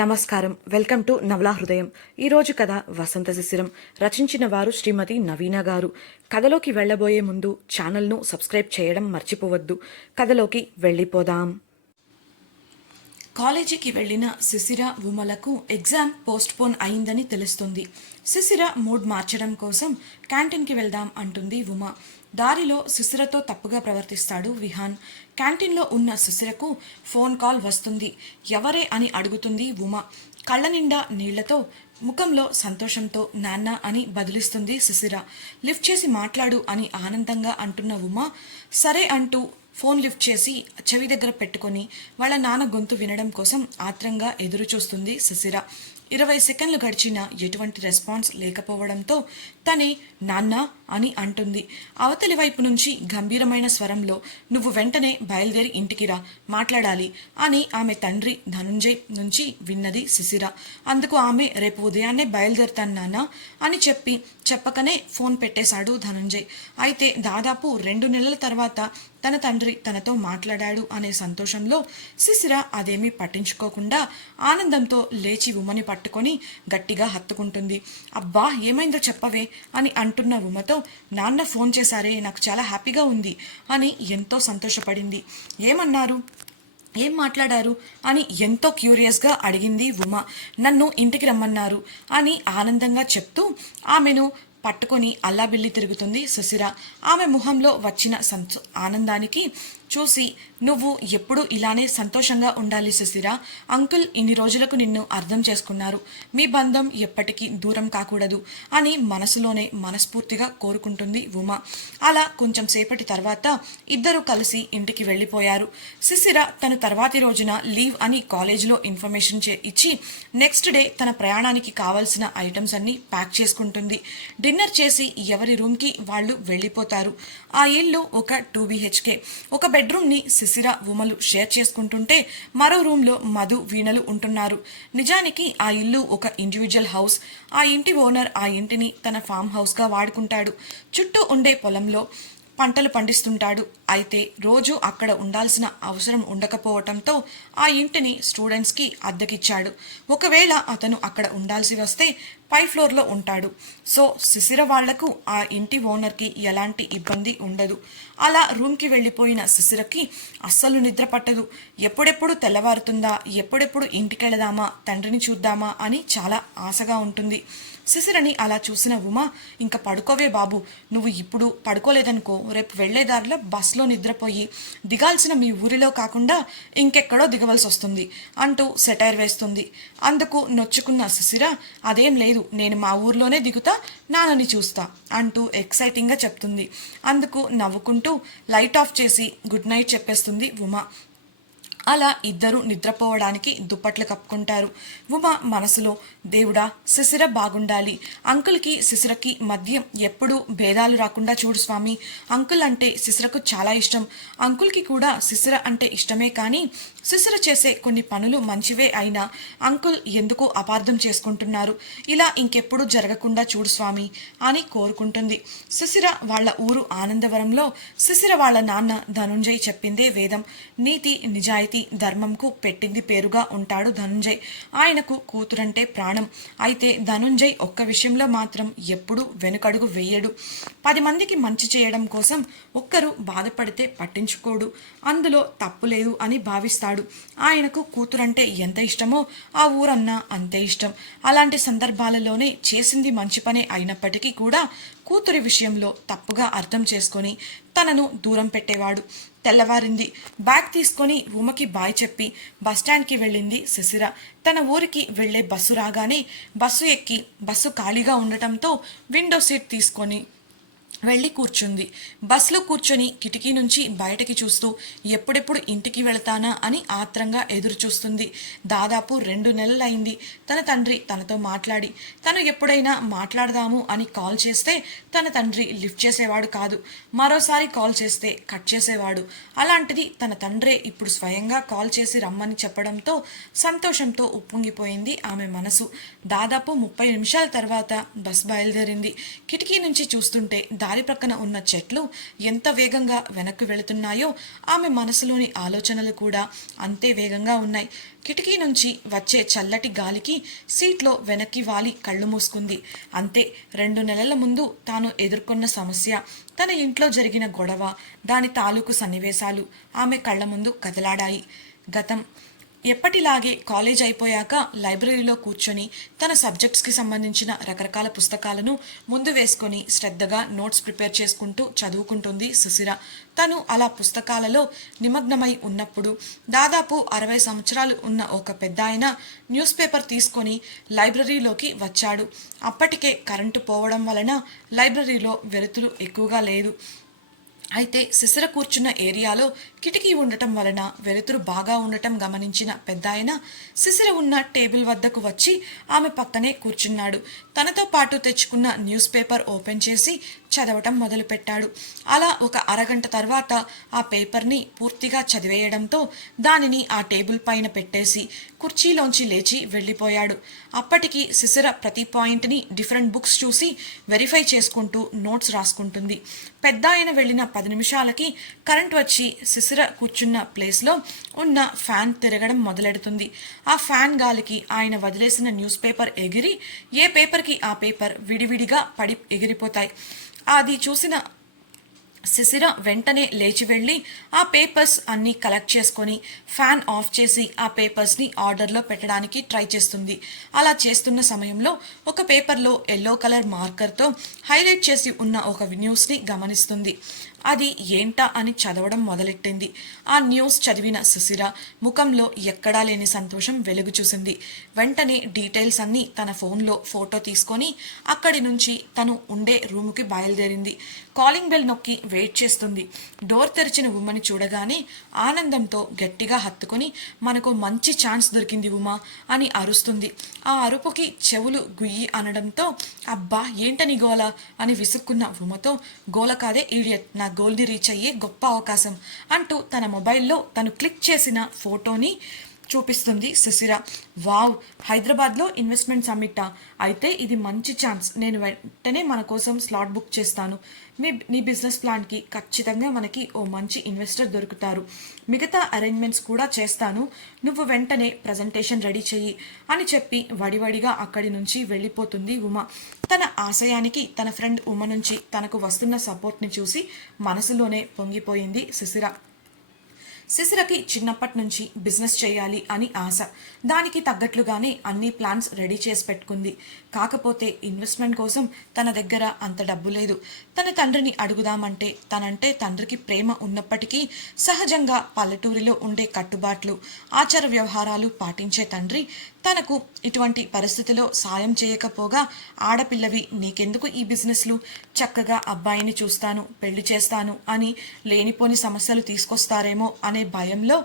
నమస్కారం. Welcome to నవలా హృదయం. ఈరోజు కథ వసంత శిశిరం. రచించిన వారు శ్రీమతి నవీన గారు. కథలోకి వెళ్ళబోయే ముందు ఛానల్ను సబ్స్క్రైబ్ చేయడం మర్చిపోవద్దు. కథలోకి వెళ్ళిపోదాం. కాలేజీకి వెళ్లిన శిశిర ఉమలకు ఎగ్జామ్ పోస్ట్పోన్ అయిందని తెలుస్తుంది. శిశిర మూడ్ మార్చడం కోసం క్యాంటీన్కి వెళ్దాం అంటుంది ఉమ. దారిలో శిశిరతో తప్పుగా ప్రవర్తిస్తాడు విహాన్. క్యాంటీన్లో ఉన్న శిశిరకు ఫోన్ కాల్ వస్తుంది. ఎవరే అని అడుగుతుంది ఉమ. కళ్ళ నిండా నీళ్లతో ముఖంలో సంతోషంతో నాన్న అని బదిలిస్తుంది శిశిర. లిఫ్ట్ చేసి మాట్లాడు అని ఆనందంగా అంటున్న ఉమ సరే అంటూ ఫోన్ లిఫ్ట్ చేసి చెవి దగ్గర పెట్టుకొని వాళ్ళ నాన్న గొంతు వినడం కోసం ఆత్రంగా ఎదురు చూస్తుంది శిశిర. 20 సెకండ్లు గడిచినా ఎటువంటి రెస్పాన్స్ లేకపోవడంతో తనే నాన్న అని అంటుంది. అవతలి వైపు నుంచి గంభీరమైన స్వరంలో నువ్వు వెంటనే బయలుదేరి ఇంటికి రా, మాట్లాడాలి అని ఆమె తండ్రి ధనుంజయ్ నుంచి విన్నది శిశిర. అందుకు ఆమె రేపు ఉదయాన్నే బయలుదేరుతాను నాన్న అని చెప్పకనే ఫోన్ పెట్టేశాడు ధనుంజయ్. అయితే దాదాపు 2 నెలల తర్వాత తన తండ్రి తనతో మాట్లాడాడు అనే సంతోషంలో శిశిర అదేమీ పట్టించుకోకుండా ఆనందంతో లేచి ఉమని పట్టుకొని గట్టిగా హత్తుకుంటుంది. అబ్బా ఏమైందో చెప్పవే అని అంటున్న ఉమతో నాన్న ఫోన్ చేశారే, నాకు చాలా హ్యాపీగా ఉంది అని ఎంతో సంతోషపడింది. ఏమన్నారు, ఏం మాట్లాడారు అని ఎంతో క్యూరియస్గా అడిగింది ఉమ. నన్ను ఇంటికి రమ్మన్నారు అని ఆనందంగా చెప్తూ ఆమెను పట్టుకొని అల్లాబిల్లి తిరుగుతుంది శిశిర. ఆమె ముఖంలో వచ్చిన ఆనందానికి చూసి నువ్వు ఎప్పుడు ఇలానే సంతోషంగా ఉండాలి శిశిర. అంకుల్ ఇన్ని రోజులకు నిన్ను అర్థం చేసుకున్నారు. మీ బంధం ఎప్పటికీ దూరం కాకూడదు అని మనసులోనే మనస్ఫూర్తిగా కోరుకుంటుంది ఉమ. అలా కొంచెం సేపటి తర్వాత ఇద్దరు కలిసి ఇంటికి వెళ్ళిపోయారు. శిశిర తను తర్వాతి రోజున లీవ్ అని కాలేజీలో ఇన్ఫర్మేషన్ ఇచ్చి నెక్స్ట్ డే తన ప్రయాణానికి కావాల్సిన ఐటమ్స్ అన్ని ప్యాక్ చేసుకుంటుంది. డిన్నర్ చేసి ఎవరి రూమ్కి వాళ్ళు వెళ్ళిపోతారు. ఆ ఇల్లు ఒక 2 BHK. ఒక బెడ్రూమ్ని శిశిర ఉమలు షేర్ చేసుకుంటుంటే మరో రూమ్లో మధు వీణలు ఉంటున్నారు. నిజానికి ఆ ఇల్లు ఒక ఇండివిజువల్ హౌస్. ఆ ఇంటి ఓనర్ ఆ ఇంటిని తన ఫామ్ హౌస్గా వాడుకుంటాడు. చుట్టూ ఉండే పొలంలో పంటలు పండిస్తుంటాడు. అయితే రోజు అక్కడ ఉండాల్సిన అవసరం ఉండకపోవటంతో ఆ ఇంటిని స్టూడెంట్స్కి అద్దెకిచ్చాడు. ఒకవేళ అతను అక్కడ ఉండాల్సి వస్తే పై ఫ్లోర్లో ఉంటాడు. సో శిశిర వాళ్లకు ఆ ఇంటి ఓనర్కి ఎలాంటి ఇబ్బంది ఉండదు. అలా రూమ్కి వెళ్ళిపోయిన శిశిరకి అస్సలు నిద్ర పట్టదు. ఎప్పుడెప్పుడు తెల్లవారుతుందా, ఎప్పుడెప్పుడు ఇంటికెళదామా, తండ్రిని చూద్దామా అని చాలా ఆశగా ఉంటుంది. శిశిరని అలా చూసిన ఉమ ఇంకా పడుకోవే బాబు, నువ్వు ఇప్పుడు పడుకోలేదనుకో రేపు వెళ్లేదారిలో బస్లో నిద్రపోయి దిగాల్సిన మీ ఊరిలో కాకుండా ఇంకెక్కడో దిగవలసి వస్తుంది అంటూ సెటైర్ వేస్తుంది. అందుకు నొచ్చుకున్న శిశిర అదేం లేదు, నేను మా ఊర్లోనే దిగుతా, నాన్నని చూస్తా అంటూ ఎక్సైటింగ్గా చెప్తుంది. అందుకు నవ్వుకుంటూ లైట్ ఆఫ్ చేసి గుడ్ నైట్ చెప్పేస్తుంది ఉమ. అలా ఇద్దరు నిద్రపోవడానికి దుప్పట్లు కప్పుకుంటారు. ఉమ మనసులో దేవుడా శిశిర బాగుండాలి, అంకుల్కి శిశిరకి మధ్య ఎప్పుడూ భేదాలు రాకుండా చూడు స్వామి. అంకుల్ అంటే శిశిరకు చాలా ఇష్టం, అంకుల్కి కూడా శిశిర అంటే ఇష్టమే. కానీ శిశిర చేసే కొన్ని పనులు మంచివే అయినా అంకుల్ ఎందుకో అపార్థం చేసుకుంటున్నారు. ఇలా ఇంకెప్పుడు జరగకుండా చూడు స్వామి అని కోరుకుంటుంది. శిశిర వాళ్ళ ఊరు ఆనందవరంలో శిశిర వాళ్ళ నాన్న ధనుంజయ్ చెప్పిందే వేదం. నీతి నిజాయితీ ధర్మంకు పెట్టింది పేరుగా ఉంటాడు ధనుంజయ్. ఆయనకు కూతురంటే ప్రాణం. అయితే ధనుంజయ్ ఒక్క విషయంలో మాత్రం ఎప్పుడూ వెనుకడుగు వేయడు. 10 మందికి మంచి చేయడం కోసం ఒక్కరు బాధపడితే పట్టించుకోడు. అందులో తప్పు లేదు అని భావిస్తాడు. ఆయనకు కూతురంటే ఎంత ఇష్టమో ఆ ఊరన్నా అంతే ఇష్టం. అలాంటి సందర్భాలలోనే చేసింది మంచి పనే అయినప్పటికీ కూడా కూతురి విషయంలో తప్పుగా అర్థం చేసుకొని తనను దూరం పెట్టేవాడు. తెల్లవారింది. బ్యాగ్ తీసుకొని ఉమకి బాయ్ చెప్పి బస్టాండ్కి వెళ్ళింది శిశిర. తన ఊరికి వెళ్లే బస్సు రాగానే బస్సు ఎక్కి బస్సు ఖాళీగా ఉండటంతో విండో సీట్ తీసుకొని వెళ్ళి కూర్చుంది. బస్సులో కూర్చొని కిటికీ నుంచి బయటకి చూస్తూ ఎప్పుడెప్పుడు ఇంటికి వెళతానా అని ఆత్రంగా ఎదురు చూస్తుంది. దాదాపు 2 నెలలైంది తన తండ్రి తనతో మాట్లాడి. తను ఎప్పుడైనా మాట్లాడదాము అని కాల్ చేస్తే తన తండ్రి లిఫ్ట్ చేసేవాడు కాదు. మరోసారి కాల్ చేస్తే కట్ చేసేవాడు. అలాంటిది తన తండ్రే ఇప్పుడు స్వయంగా కాల్ చేసి రమ్మని చెప్పడంతో సంతోషంతో ఉప్పొంగిపోయింది ఆమె మనసు. దాదాపు 30 నిమిషాల తర్వాత బస్ బయలుదేరింది. కిటికీ నుంచి చూస్తుంటే దారి ప్రక్కన ఉన్న చెట్లు ఎంత వేగంగా వెనక్కి వెళుతున్నాయో ఆమె మనసులోని ఆలోచనలు కూడా అంతే వేగంగా ఉన్నాయి. కిటికీ నుంచి వచ్చే చల్లటి గాలికి సీట్లో వెనక్కి వాలి కళ్ళు మూసుకుంది. అంతే, 2 నెలల ముందు తాను ఎదుర్కొన్న సమస్య, తన ఇంట్లో జరిగిన గొడవ, దాని తాలూకు సన్నివేశాలు ఆమె కళ్ళ ముందు కదలాడాయి. గతం ఎప్పటిలాగే కాలేజ్ అయిపోయాక లైబ్రరీలో కూర్చొని తన సబ్జెక్ట్స్కి సంబంధించిన రకరకాల పుస్తకాలను ముందు వేసుకొని శ్రద్ధగా నోట్స్ ప్రిపేర్ చేసుకుంటూ చదువుకుంటుంది సుశిర. తను అలా పుస్తకాలలో నిమగ్నమై ఉన్నప్పుడు దాదాపు 60 సంవత్సరాలు ఉన్న ఒక పెద్ద ఆయన న్యూస్ పేపర్ తీసుకొని లైబ్రరీలోకి వచ్చాడు. అప్పటికే కరెంటు పోవడం వలన లైబ్రరీలో వెలుతురు ఎక్కువగా లేదు. అయితే సుశిర కూర్చున్న ఏరియాలో కిటికీ ఉండటం వలన వెలుతురు బాగా ఉండటం గమనించిన పెద్దాయన సుశిర ఉన్న టేబుల్ వద్దకు వచ్చి ఆమె పక్కనే కూర్చున్నాడు. తనతో పాటు తెచ్చుకున్న న్యూస్ పేపర్ ఓపెన్ చేసి చదవటం మొదలుపెట్టాడు. అలా ఒక అరగంట తర్వాత ఆ పేపర్ని పూర్తిగా చదివేయడంతో దానిని ఆ టేబుల్ పైన పెట్టేసి కుర్చీలోంచి లేచి వెళ్ళిపోయాడు. అప్పటికి సుశిర ప్రతి పాయింట్ని డిఫరెంట్ బుక్స్ చూసి వెరిఫై చేసుకుంటూ నోట్స్ రాసుకుంటుంది. పెద్ద ఆయన వెళ్ళిన 10 నిమిషాలకి కరెంట్ వచ్చి సుశిర కూర్చున్న ప్లేస్లో ఉన్న ఫ్యాన్ తిరగడం మొదలెడుతుంది. ఆ ఫ్యాన్ గాలికి ఆయన వదిలేసిన న్యూస్ పేపర్ ఎగిరి ఏ పేపర్కి ఆ పేపర్ విడివిడిగా పడి ఎగిరిపోతాయి. అది చూసిన సుశిర వెంటనే లేచి వెళ్ళి ఆ పేపర్స్ అన్నీ కలెక్ట్ చేసుకొని ఫ్యాన్ ఆఫ్ చేసి ఆ పేపర్స్ని ఆర్డర్లో పెట్టడానికి ట్రై చేస్తుంది. అలా చేస్తున్న సమయంలో ఒక పేపర్లో ఎల్లో కలర్ మార్కర్తో హైలైట్ చేసి ఉన్న ఒక న్యూస్ని గమనిస్తుంది. అది ఏంటా అని చదవడం మొదలెట్టింది. ఆ న్యూస్ చదివిన సుశిర ముఖంలో ఎక్కడా లేని సంతోషం వెలుగు చూసింది. వెంటనే డీటెయిల్స్ అన్నీ తన ఫోన్లో ఫోటో తీసుకొని అక్కడి నుంచి తను ఉండే రూముకి బయలుదేరింది. కాలింగ్ బెల్ నొక్కి వెయిట్ చేస్తుంది. డోర్ తెరిచిన ఉమ్మని చూడగానే ఆనందంతో గట్టిగా హత్తుకొని మనకు మంచి ఛాన్స్ దొరికింది ఉమా అని అరుస్తుంది. ఆ అరుపుకి చెవులు గుయ్యి అనడంతో అబ్బా ఏంటని గోల అని విసుక్కున్న ఉమతో గోల కాదే ఈడియట్, నా గోల్ని రీచ్ అయ్యే గొప్ప అవకాశం అంటూ తన మొబైల్లో తను క్లిక్ చేసిన ఫోటోని చూపిస్తుంది సుశిర. వావ్, హైదరాబాద్లో ఇన్వెస్ట్మెంట్ సమ్మిట్టా? అయితే ఇది మంచి ఛాన్స్. నేను వెంటనే మన కోసం స్లాట్ బుక్ చేస్తాను. నీ బిజినెస్ ప్లాన్కి ఖచ్చితంగా మనకి ఓ మంచి ఇన్వెస్టర్ దొరుకుతారు. మిగతా అరేంజ్మెంట్స్ కూడా చేస్తాను. నువ్వు వెంటనే ప్రజెంటేషన్ రెడీ చెయ్యి అని చెప్పి వడివడిగా అక్కడి నుంచి వెళ్ళిపోతుంది ఉమ. తన ఆశయానికి తన ఫ్రెండ్ ఉమ నుంచి తనకు వస్తున్న సపోర్ట్ని చూసి మనసులోనే పొంగిపోయింది సుశిర. సుశిరకి చిన్నప్పటి నుంచి బిజినెస్ చేయాలి అని ఆశ. దానికి తగ్గట్లుగానే అన్ని ప్లాన్స్ రెడీ చేసి పెట్టుకుంది. కాకపోతే ఇన్వెస్ట్మెంట్ కోసం తన దగ్గర అంత డబ్బు లేదు. తన తండ్రిని అడుగుదామంటే తనంటే తండ్రికి ప్రేమ ఉన్నప్పటికీ సహజంగా పల్లెటూరిలో ఉండే కట్టుబాట్లు, ఆచార వ్యవహారాలు పాటించే తండ్రి తనకు ఇటువంటి పరిస్థితిలో సాయం చేయకపోగా ఆడపిల్లవి నీకెందుకు ఈ బిజినెస్లు, చక్కగా అబ్బాయిని చూస్తాను, పెళ్లి చేస్తాను అని లేనిపోని సమస్యలు తీసుకొస్తారేమో అనే భయంలో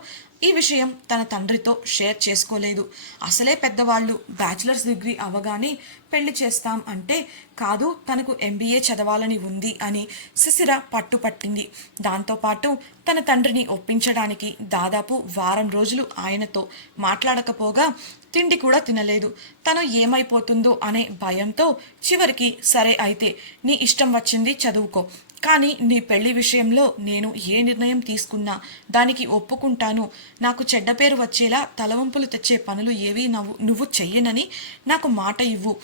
ఈ విషయం తన తండ్రితో షేర్ చేసుకోలేదు. అసలే పెద్దవాళ్ళు బ్యాచిలర్స్ డిగ్రీ అవగానే పెళ్లి చేస్తాం అంటే కాదు, తనకు MBA చదవాలని ఉంది అని సుశిర పట్టుపట్టింది. దాంతోపాటు తన తండ్రిని ఒప్పించడానికి దాదాపు వారం రోజులు ఆయనతో మాట్లాడకపోగా తిండి కూడా తినలేదు. తను ఏమైపోతుందో అనే భయంతో చివరికి సరే అయితే నీ ఇష్టం వచ్చింది చదువుకో, కానీ నీ పెళ్లి విషయంలో నేను ఏ నిర్ణయం తీసుకున్నా దానికి ఒప్పుకుంటాను. నాకు చెడ్డ పేరు వచ్చేలా తలవంపులు తెచ్చే పనులు ఏవి నువ్వు చెయ్యనని నాకు మాట ఇవ్వు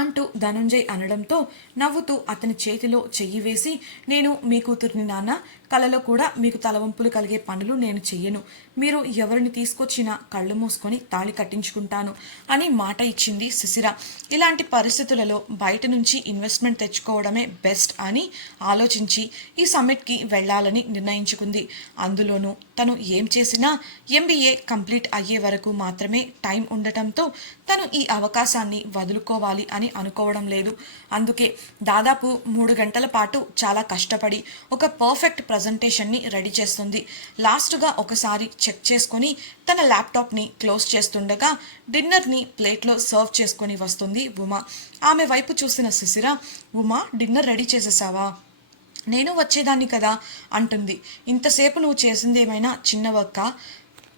అంటూ ధనుంజయ్ అనడంతో నవ్వుతూ అతని చేతిలో చెయ్యి వేసి, నేను మీ కూతుర్ని నాన్న, కలలో కూడా మీకు తలవంపులు కలిగే పనులు నేను చెయ్యను. మీరు ఎవరిని తీసుకొచ్చినా కళ్ళు మూసుకొని తాళి కట్టించుకుంటాను అని మాట ఇచ్చింది సుశిర. ఇలాంటి పరిస్థితులలో బయట నుంచి ఇన్వెస్ట్మెంట్ తెచ్చుకోవడమే బెస్ట్ అని ఆలోచించి ఈ సమ్మిట్కి వెళ్ళాలని నిర్ణయించుకుంది. అందులోనూ తను ఏం చేసినా MBA కంప్లీట్ అయ్యే వరకు మాత్రమే టైం ఉండటంతో తను ఈ అవకాశాన్ని వదులుకోవాలి అని అనుకోవడం లేదు. అందుకే దాదాపు 3 గంటల పాటు చాలా కష్టపడి ఒక పర్ఫెక్ట్ ప్రజెంటేషన్ని రెడీ చేస్తుంది. లాస్ట్గా ఒకసారి చెక్ చేసుకొని తన ల్యాప్టాప్ని క్లోజ్ చేస్తుండగా డిన్నర్ని ప్లేట్లో సర్వ్ చేసుకొని వస్తుంది ఉమ. ఆమె వైపు చూసిన సుశిర, ఉమ డిన్నర్ రెడీ చేసేసావా? నేను వచ్చేదాన్ని కదా అంటుంది. ఇంతసేపు నువ్వు చేసిందేమైనా చిన్న వర్క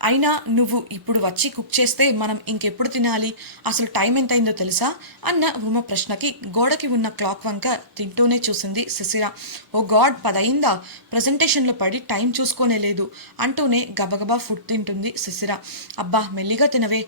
అయినా నువ్వు ఇప్పుడు వచ్చి కుక్ చేస్తే మనం ఇంకెప్పుడు తినాలి, అసలు టైం ఎంత అయిందో తెలుసా అన్న ఉమ ప్రశ్నకి గోడకి ఉన్న క్లాక్ వంక తింటూనే చూసింది శిశిర. ఓ గాడ్, 10 అయిందా, ప్రజెంటేషన్లో పడి టైం చూసుకోనే లేదు అంటూనే గబగబా ఫుడ్ తింటుంది శిశిర. అబ్బా మెల్లిగా తినవే,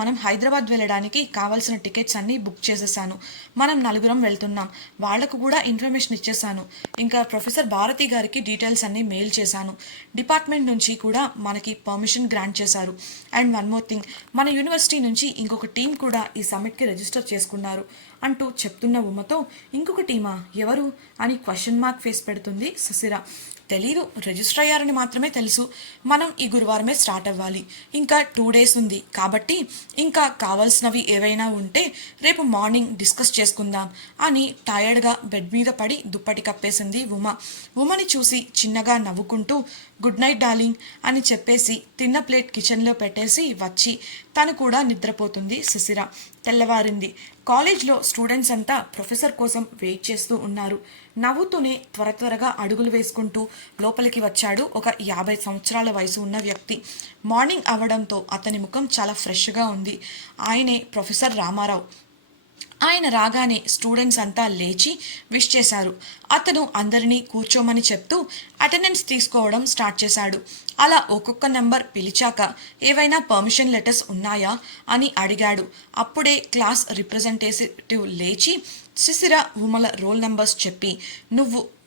మనం హైదరాబాద్ వెళ్ళడానికి కావాల్సిన టికెట్స్ అన్నీ బుక్ చేసేసాను. మనం 4 వెళ్తున్నాం. వాళ్లకు కూడా ఇన్ఫర్మేషన్ ఇచ్చేసాను. ఇంకా ప్రొఫెసర్ భారతి గారికి డీటెయిల్స్ అన్నీ మెయిల్ చేశాను. డిపార్ట్మెంట్ నుంచి కూడా మనకి పర్మిషన్ గ్రాంట్ చేశారు. అండ్ వన్ మోర్ థింగ్, మన యూనివర్సిటీ నుంచి ఇంకొక టీం కూడా ఈ సమ్మిట్కి రిజిస్టర్ చేసుకున్నారు అంటూ చెప్తున్న ఉమతో, ఇంకొక టీమా, ఎవరు అని క్వశ్చన్ మార్క్ ఫేస్ పెడుతుంది శిశిర. తెలీదు, రిజిస్టర్ అయ్యారని మాత్రమే తెలుసు. మనం ఈ గురువారమే స్టార్ట్ అవ్వాలి. ఇంకా 2 డేస్ ఉంది కాబట్టి ఇంకా కావాల్సినవి ఏవైనా ఉంటే రేపు మార్నింగ్ డిస్కస్ చేసుకుందాం అని టయర్డ్గా బెడ్ మీద పడి దుప్పటి కప్పేసింది ఉమని చూసి చిన్నగా నవ్వుకుంటూ గుడ్ నైట్ డార్లింగ్ అని చెప్పేసి తిన్న ప్లేట్ కిచెన్లో పెట్టేసి వచ్చి తను కూడా నిద్రపోతుంది శిశిర. తెల్లవారింది. కాలేజ్లో స్టూడెంట్స్ అంతా ప్రొఫెసర్ కోసం వెయిట్ చేస్తూ ఉన్నారు. నవ్వుతూనే త్వరగా అడుగులు వేసుకుంటూ లోపలికి వచ్చాడు ఒక 50 సంవత్సరాల వయసు ఉన్న వ్యక్తి. మార్నింగ్ అవ్వడంతో అతని ముఖం చాలా ఫ్రెష్గా ఉంది. ఆయనే ప్రొఫెసర్ రామారావు. ఆయన రాగానే స్టూడెంట్స్ అంతా లేచి విష్ చేశారు. అతను అందరినీ కూర్చోమని చెప్తూ అటెండెన్స్ తీసుకోవడం స్టార్ట్ చేశాడు. అలా ఒక్కొక్క నెంబర్ పిలిచాక ఏవైనా పర్మిషన్ లెటర్స్ ఉన్నాయా అని అడిగాడు. అప్పుడే క్లాస్ రిప్రజెంటేటివ్ లేచి శిశిర ఉమల రోల్ నెంబర్స్ చెప్పి,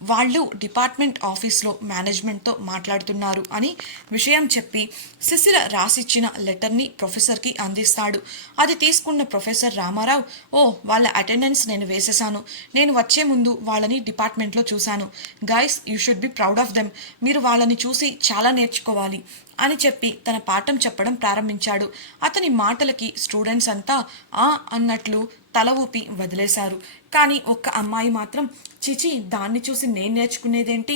వాళ్ళు డిపార్ట్మెంట్ ఆఫీస్లో మేనేజ్మెంట్తో మాట్లాడుతున్నారు అని విషయం చెప్పి శిశిర రాసిచ్చిన లెటర్ని ప్రొఫెసర్కి అందిస్తాడు. అది తీసుకున్న ప్రొఫెసర్ రామారావు, ఓ వాళ్ళ అటెండెన్స్ నేను వేసేశాను. నేను వచ్చే ముందు వాళ్ళని డిపార్ట్మెంట్లో చూశాను. Guys, you should be proud of them. మీరు వాళ్ళని చూసి చాలా నేర్చుకోవాలి అని చెప్పి తన పాఠం చెప్పడం ప్రారంభించాడు. అతని మాటలకి స్టూడెంట్స్ అంతా ఆ అన్నట్లు తల ఊపి వదిలేశారు. కానీ ఒక్క అమ్మాయి మాత్రం, చిచి, దాన్ని చూసి నేను నేర్చుకునేదేంటి,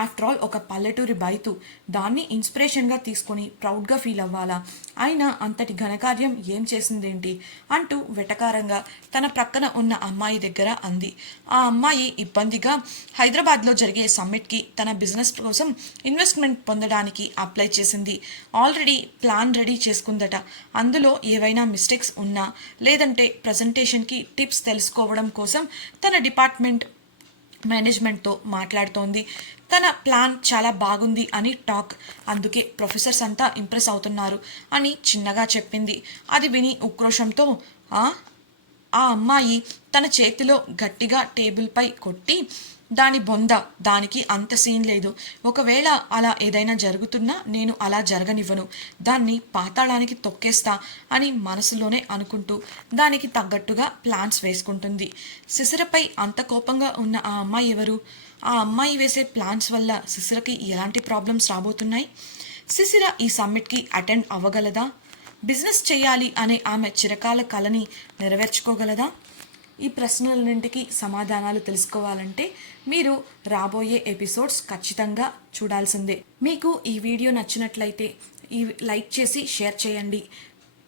ఆఫ్టర్ ఆల్ ఒక పల్లెటూరి బైతు, దాన్ని ఇన్స్పిరేషన్గా తీసుకొని ప్రౌడ్గా ఫీల్ అవ్వాలా, అయినా అంతటి ఘనకార్యం ఏం చేసిందేంటి అంటూ వెటకారంగా తన ప్రక్కన ఉన్న అమ్మాయి దగ్గర అంది. ఆ అమ్మాయి ఇబ్బందిగా హైదరాబాద్లో జరిగే సమ్మిట్కి తన బిజినెస్ కోసం ఇన్వెస్ట్మెంట్ పొందడానికి అప్లై చేసింది. ఆల్రెడీ ప్లాన్ రెడీ చేసుకుందట. అందులో ఏవైనా మిస్టేక్స్ ఉన్నా లేదంటే ప్రజెంటేషన్కి టిప్స్ తెలుసుకోవడం కోసం తన డిపార్ట్మెంట్ మేనేజ్మెంట్తో మాట్లాడుతోంది. తన ప్లాన్ చాలా బాగుంది అని టాక్. అందుకే ప్రొఫెసర్స్ అంతా ఇంప్రెస్ అవుతున్నారు అని చిన్నగా చెప్పింది. అది విని ఉక్రోషంతో ఆ అమ్మాయి తన చేతిలో గట్టిగా టేబుల్పై కొట్టి, దాని బొంద, దానికి అంత సీన్ లేదు. ఒకవేళ అలా ఏదైనా జరుగుతున్నా నేను అలా జరగనివ్వను. దాన్ని పాతాళానికి తొక్కేస్తా అని మనసులోనే అనుకుంటూ దానికి తగ్గట్టుగా ప్లాన్స్ వేసుకుంటుంది. శిశిరపై అంత కోపంగా ఉన్న ఆ అమ్మాయి ఎవరు? ఆ అమ్మాయి వేసే ప్లాన్స్ వల్ల శిశిరకి ఎలాంటి ప్రాబ్లమ్స్ రాబోతున్నాయి? శిశిర ఈ సమ్మిట్కి అటెండ్ అవ్వగలదా? బిజినెస్ చేయాలి అనే ఆమె చిరకాల కలని నెరవేర్చుకోగలదా? ఈ ప్రశ్నలన్నింటికి సమాధానాలు తెలుసుకోవాలంటే మీరు రాబోయే ఎపిసోడ్స్ ఖచ్చితంగా చూడాల్సిందే. మీకు ఈ వీడియో నచ్చినట్లయితే లైక్ చేసి షేర్ చేయండి.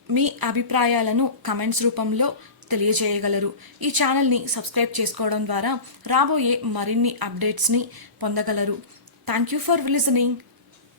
మీ అభిప్రాయాలను కమెంట్స్ రూపంలో తెలియజేయగలరు. ఈ ఛానల్ని సబ్స్క్రైబ్ చేసుకోవడం ద్వారా రాబోయే మరిన్ని అప్డేట్స్ని పొందగలరు. Thank you for listening.